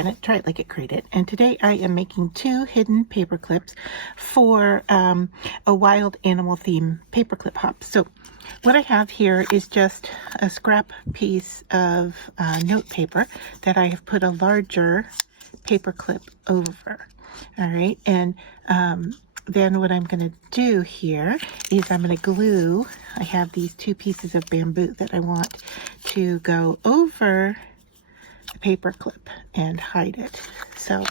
scan it, try it like it created. And today I am making 2 hidden paper clips for a wild animal theme paperclip hop. So what I have here is just a scrap piece of note paper that I have put a larger paper clip over. All right, and then what I'm going to do here is I'm going to glue. I have these 2 pieces of bamboo that I want to go over the paper clip and hide it. So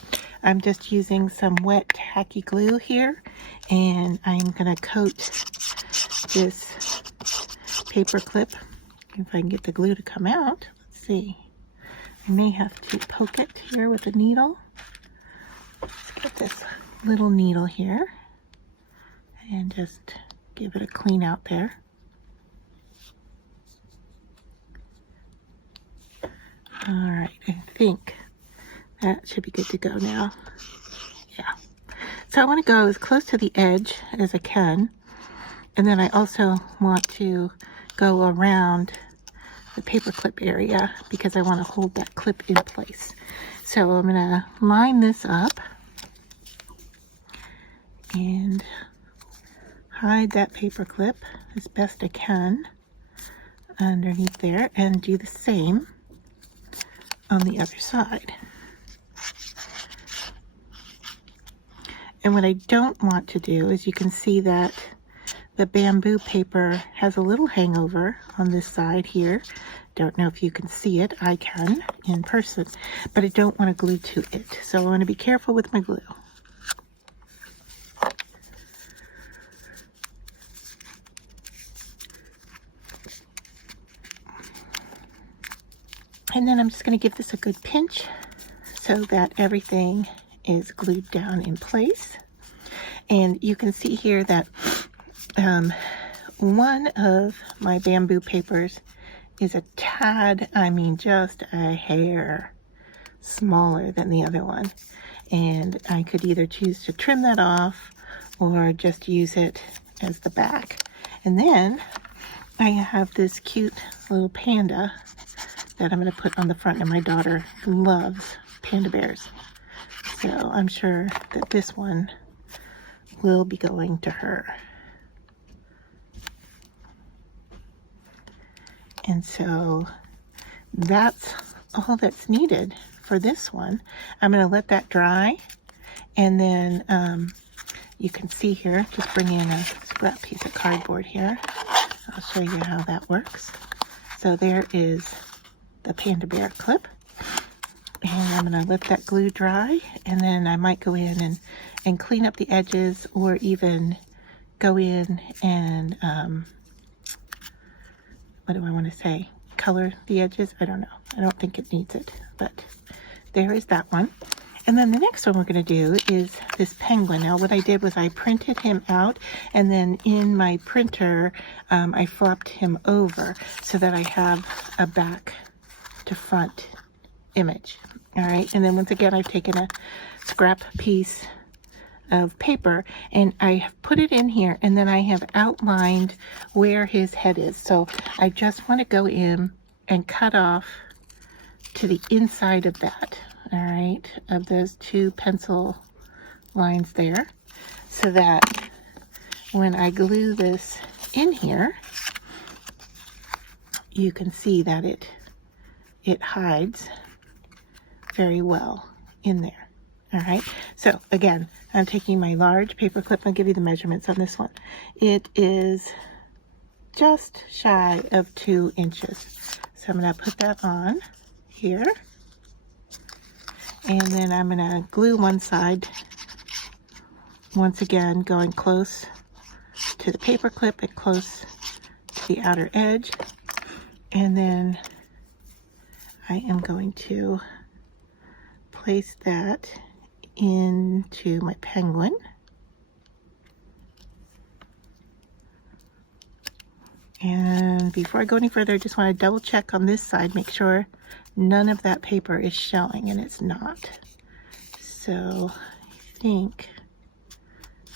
I'm just using some wet tacky glue here, and I'm going to coat this paper clip. If I can get the glue to come out, let's see. I may have to poke it here with a needle. Let's get this little needle here and just give it a clean out there. All right, I think that should be good to go now. Yeah. So I want to go as close to the edge as I can. And then I also want to go around the paper clip area because I want to hold that clip in place. So I'm going to line this up and hide that paper clip as best I can underneath there, and do the same on the other side. And what I don't want to do is, you can see that the bamboo paper has a little hangover on this side here. Don't know if you can see it. I can in person, but I don't want to glue to it. So I want to be careful with my glue. And then I'm just going to give this a good pinch so that everything is glued down in place. And you can see here that one of my bamboo papers is a tad, I mean just a hair smaller than the other one. And I could either choose to trim that off or just use it as the back. And then I have this cute little panda that I'm going to put on the front, and my daughter loves panda bears. So I'm sure that this one will be going to her. And so that's all that's needed for this one. I'm going to let that dry, and then you can see here, just bring in a scrap piece of cardboard here. I'll show you how that works. So there is the panda bear clip, and I'm going to let that glue dry, and then I might go in and clean up the edges, or even go in and what do I want to say, color the edges. I don't know, I don't think it needs it, but there is that one. And then the next one we're going to do is this penguin. Now what I did was I printed him out, and then in my printer I flopped him over so that I have a back to front image. All right, and then once again I've taken a scrap piece of paper and I have put it in here, and then I have outlined where his head is. So I just want to go in and cut off to the inside of that, all right, of those 2 pencil lines there, so that when I glue this in here, you can see that it hides very well in there. All right, so again, I'm taking my large paper clip. I'll give you the measurements on this one. It is just shy of 2 inches. So I'm going to put that on here, and then I'm going to glue one side, once again going close to the paper clip and close to the outer edge. And then I am going to place that into my penguin. And before I go any further, I just want to double check on this side, make sure none of that paper is showing, and it's not. So I think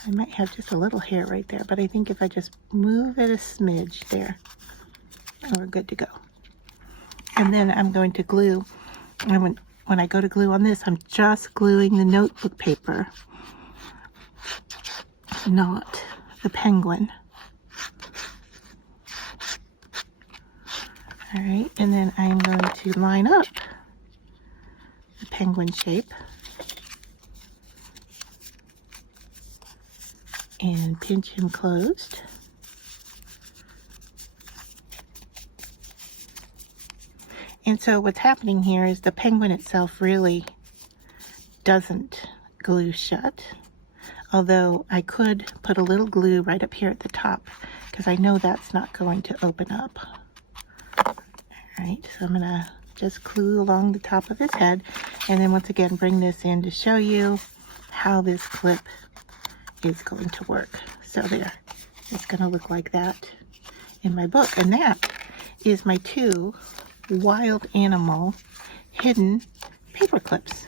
I might have just a little hair right there, but I think if I just move it a smidge there, we're good to go. And then I'm going to glue, I'm when I go to glue on this, I'm just gluing the notebook paper, not the penguin. All right, and then I'm going to line up the penguin shape and pinch him closed. And so what's happening here is the penguin itself really doesn't glue shut, although I could put a little glue right up here at the top because I know that's not going to open up. All right, so I'm gonna just glue along the top of his head, and then once again bring this in to show you how this clip is going to work. So there, it's gonna look like that in my book, and that is my 2 wild animal hidden paper clips.